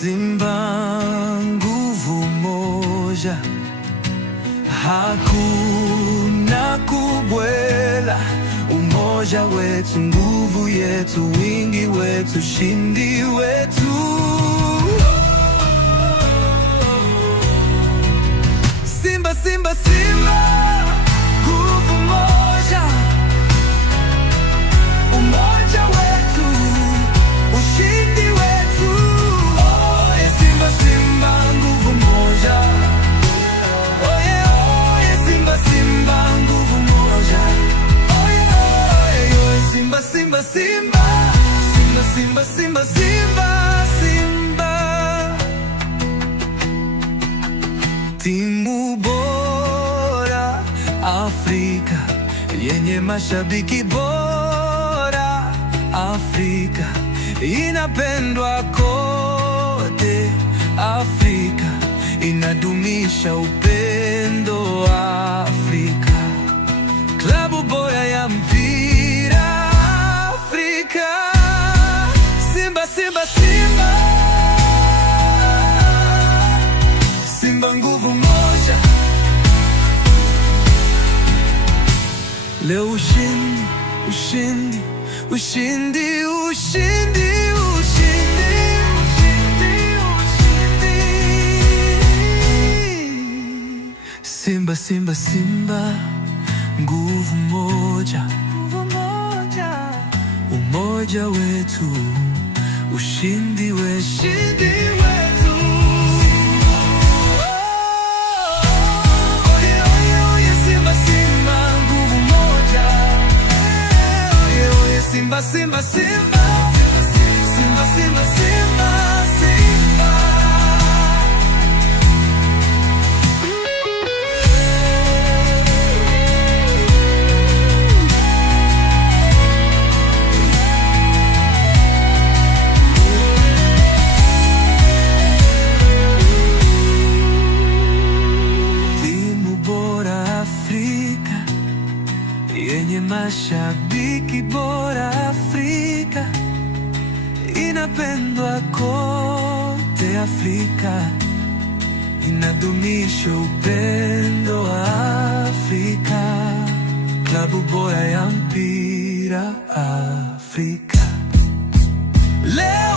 Simba nguvu moja, hakuna kubwela. Umoja wetu, nguvu yetu, wingi wetu, ushindi wetu. Simba, Simba, Simba, nguvu moja, umoja wetu, ushindi wetu. Oye Simba, Simba, nguvu moja. Oye, oye Simba, Simba, nguvu moja. Oye, oye, oye Simba, Simba, Simba, Simba, Simba, Simba, Simba, Simba. Timu bora Afrika, yenye mashabiki bora Afrika, inapendwa kote Afrika, inadumisha upendo Afrika. Klabu bora ya mpira Afrika. Simba, Simba, Simba, Simba nguvu moja. Leo ushindi, ushindi, ushindi, ushindi, ushindi, ushindi, ushindi. Simba, Simba, Simba, nguvu moja, nguvu moja. Umoja wetu, ushindi wetu, ushindi wetu. Oye, oye, oye Simba, Simba, nguvu moja. Oye, oye Simba, Simba, Simba, Simba, Simba, Simba, Simba. Timu bora Afrika, yenye mashabiki bora Afrika, inapendwa kote Afrika, inadumisha upendo Afrika. Klabu bora ya mpira Afrika. Leo